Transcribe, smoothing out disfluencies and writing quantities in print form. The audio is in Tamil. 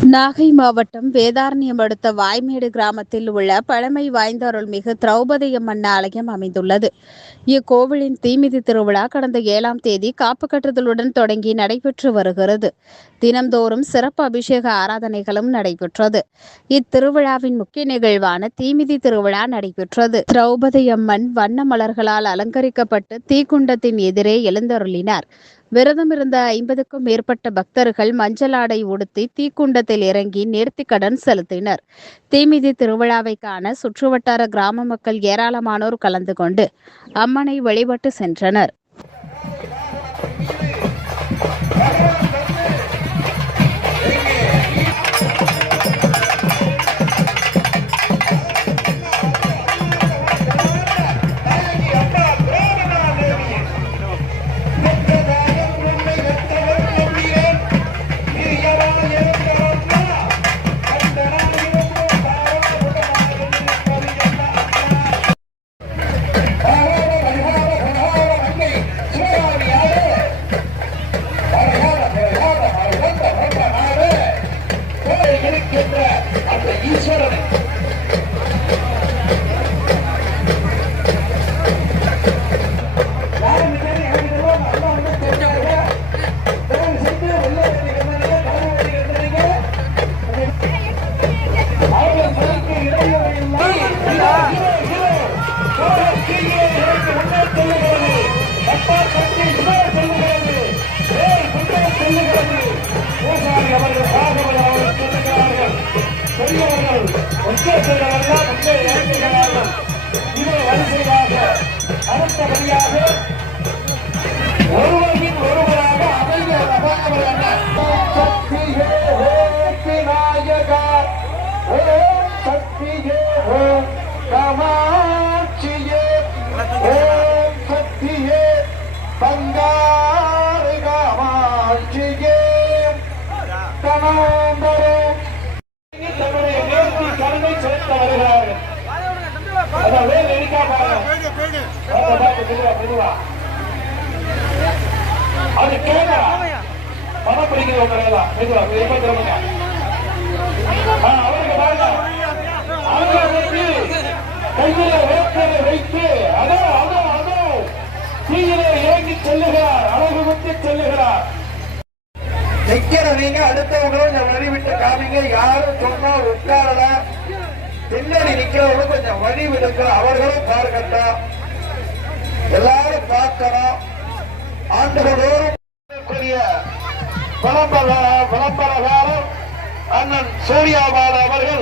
நாகை மாவட்டம் வேதாரண்யம் அடுத்த வாய்மேடு கிராமத்தில் உள்ள பழமை வாய்ந்த அருள்மிகு திரௌபதியம்மன் ஆலயம் அமைந்துள்ளது. இக்கோவிலின் தீமிதி திருவிழா கடந்த 7ஆம் தேதி காப்பு கட்டுதலுடன் தொடங்கி நடைபெற்று வருகிறது. தினம்தோறும் சிறப்பு அபிஷேக ஆராதனைகளும் நடைபெற்றது. இத்திருவிழாவின் முக்கிய நிகழ்வான தீமிதி திருவிழா நடைபெற்றது. திரௌபதியம்மன் வண்ண மலர்களால் அலங்கரிக்கப்பட்டு தீக்குண்டத்தின் எதிரே எழுந்தருளினார். விரதமிருந்த 50க்கும் மேற்பட்ட பக்தர்கள் மஞ்சள் ஆடை உடுத்தி தீக்குண்டத்தில் இறங்கி நேர்த்திக்கடன் செலுத்தினர். தீமிதி திருவிழாவை காண சுற்றுவட்டார கிராம மக்கள் ஏராளமானோர் கலந்து கொண்டு அம்மனை வழிபட்டு சென்றனர். அடுத்தபடியாக ஒருவரின் ஒருவராக சக்தியே விநாயகா ஓம் சக்தியே ஓம் காமாட்சியே ஓம் சக்தியே பங்காரு காமாட்சியே கமாந்தரம் தன்னுடைய நேர்த்தி கடமை செலுத்த வருகிறார்கள். அது கேட்க பணம் பிடிக்கிறவங்க அவருக்கு கையில வேப்பரை வைத்து அதோ தீயிலே இறங்கி செல்லுகிறார், அழகு விட்டு செல்லுகிறார். நிக்கிறவங்க அடுத்தவங்களும் கொஞ்சம் வழிவிட்டு காமிங்க. யாரும் சொன்னா உட்காரல, பின்னாடி நிக்கிறவங்க கொஞ்சம் வழி விடுங்க. அவர்களும் பார்க்கட்டும், எல்லாரும் பார்க்கணும். ஆண்டுகளோறும் விளம்பரகாரர் அண்ணன் சூர்யாபாலு அவர்கள்